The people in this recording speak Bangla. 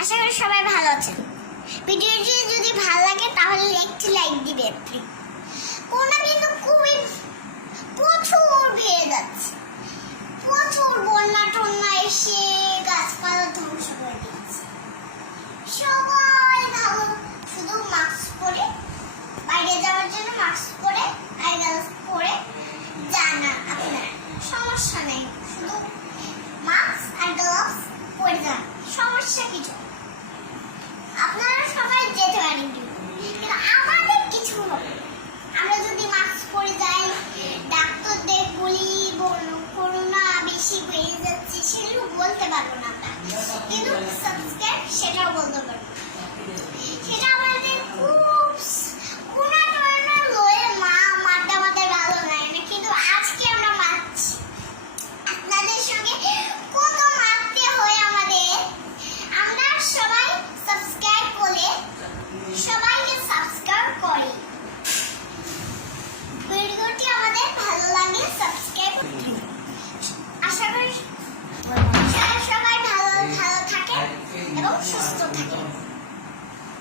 আশা করি সবাই ভালো আছেন। ভিডিওটি যদি ভালো লাগে তাহলে একটি লাইক দিবেন। কোনা কিন্তু খুবই প্রচুর বেড়ে যাচ্ছে, প্রচুর বন্যা টন্যা এসে